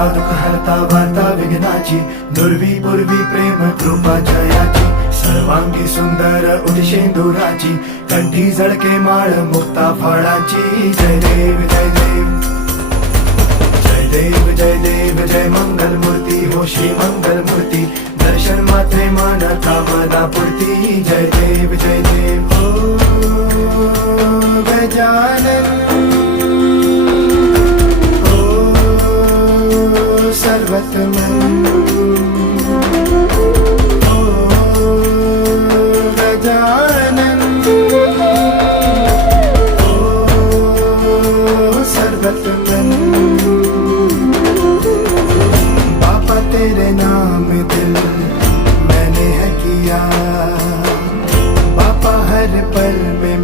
हरता दुःख हरता वार्ता विघ्नाची, दुर्वी पूर्वी प्रेम कृपा जयाची, सर्वांगी सुंदर उदिशेंदुराची, कंठी झळके माळ मुक्ता फळाची. जय देव जय देव जय देव जय देव जय मंगल मूर्ती हो श्री मंगल मूर्ती, दर्शन मात्रे मन कामना पूर्ती. जय देव जय देव हो गजानन हो सर्वतमन हो गजानन हो सर्वतमन. बाबा तेरे नाम दिल मैंने है किया, बाबा हर पल में